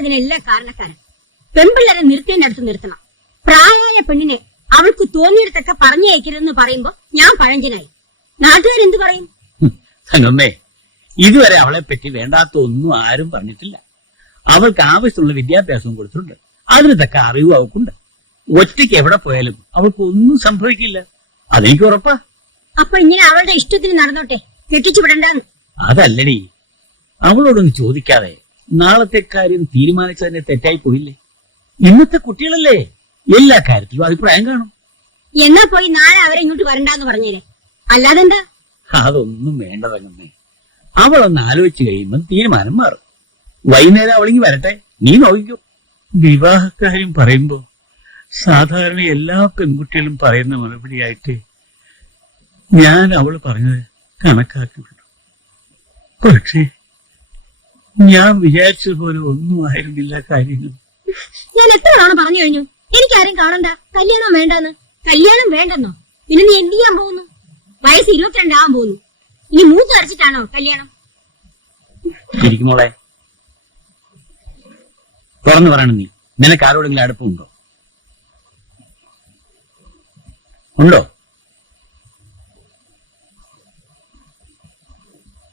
ഇതിനെല്ലാം കാരണക്കാരൻ. പെൺപിള്ളേരെ നിർത്തേണ്ടടുത്ത് നിർത്തണം. പ്രായമായ പെണ്ണിനെ അവൾക്ക് തോന്നിയിടത്തൊക്കെ പറഞ്ഞയക്കരുതെന്ന് പറയുമ്പോ ഞാൻ പഴഞ്ചനായി. നാട്ടുകാരെന്തു പറയും? തങ്കമ്മേ, ഇതുവരെ അവളെ പറ്റി വേണ്ടാത്ത ഒന്നും ആരും പറഞ്ഞിട്ടില്ല. അവൾക്ക് ആവശ്യമുള്ള വിദ്യാഭ്യാസവും കൊടുത്തിട്ടുണ്ട്. അതിന് തക്ക അറിവും അവൾക്കുണ്ട്. ഒറ്റയ്ക്ക് എവിടെ പോയാലും അവൾക്ക് ഒന്നും സംഭവിക്കില്ല, അതെനിക്ക് ഉറപ്പാ. അപ്പൊ ഇങ്ങനെ അവളുടെ ഇഷ്ടത്തിന് നടന്നോട്ടെ, കെട്ടിച്ചു വിടണ്ടാന്ന്. അതല്ലടി, അവളോടൊന്നും ചോദിക്കാതെ നാളത്തെ കാര്യം തീരുമാനിച്ചതിനെ തെറ്റായി പോയില്ലേ? ഇന്നത്തെ കുട്ടികളല്ലേ, എല്ലാ കാര്യത്തിലും അഭിപ്രായം കാണും. എന്നാ പോയി നാളെ അവരെ ഇങ്ങോട്ട് വരണ്ടാന്ന് പറഞ്ഞേരെ, അല്ലാതെന്താ? അതൊന്നും വേണ്ട തങ്കമ്മേ. അവളൊന്ന് ആലോചിച്ച് കഴിയുമ്പോൾ തീരുമാനം മാറും. വൈകുന്നേരം അവളിങ്ങി വരട്ടെ, നീ നോക്കിക്കോ. വിവാഹക്കാര്യം പറയുമ്പോ സാധാരണ എല്ലാ പെൺകുട്ടികളും പറയുന്ന മറുപടിയായിട്ട് ഞാൻ അവള് പറഞ്ഞത് കണക്കാക്കി വിട്ടു. പക്ഷേ ഞാൻ വിചാരിച്ചതുപോലെ ഒന്നും ആയിരുന്നില്ല കാര്യങ്ങൾ. ഞാൻ എത്ര തവണ പറഞ്ഞു കഴിഞ്ഞു എനിക്കാരും കാണണ്ട, കല്യാണം വേണ്ടെന്ന്. കല്യാണം വേണ്ടെന്നോ? പിന്നെ നീ എന്ത് ചെയ്യാൻ പോകുന്നു? വയസ്സ് 22 ആവാൻ പോകുന്നു. ഇനി മൂത്ത് അരച്ചിട്ടാണോ കല്യാണം? ഇരിക്കുമോളെ, തുറന്നു പറയണം. നിനക്ക് ആരോടെങ്കിലും അടുപ്പമുണ്ടോ? ഉണ്ടോ?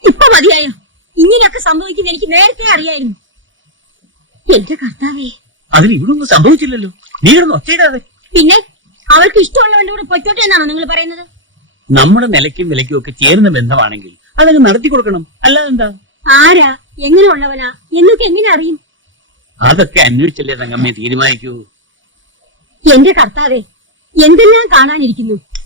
ഇപ്പൊ മതിയായോ? ഇങ്ങനെയൊക്കെ സംഭവിക്കുന്ന എനിക്ക് നേരത്തെ അറിയായിരുന്നു. എന്റെ കർത്താവേ, അതിന് ഇവിടെ ഒന്നും സംഭവിച്ചില്ലല്ലോ. നീ കിടന്ന് ഒച്ചയിടാതെ. പിന്നെ അവൾക്ക് ഇഷ്ടമുള്ളവന്റെ കൂടെ പൊയ്ക്കോട്ടെ എന്നാണോ നിങ്ങൾ പറയുന്നത്? നമ്മുടെ നിലയ്ക്കും വിലയ്ക്കും ഒക്കെ ചേരുന്ന ബന്ധമാണെങ്കിൽ അതങ്ങ് നടത്തി കൊടുക്കണം, അല്ലാതെന്താ? ആരാ, എങ്ങനെയുള്ളവനാ എന്നൊക്കെ എങ്ങനെ അറിയും? അതൊക്കെ അന്വേഷിച്ചല്ലേ തങ്കമ്മയെ തീരുമാനിക്കൂ. എന്റെ കർത്താവേ, എന്തെല്ലാം കാണാനിരിക്കുന്നു.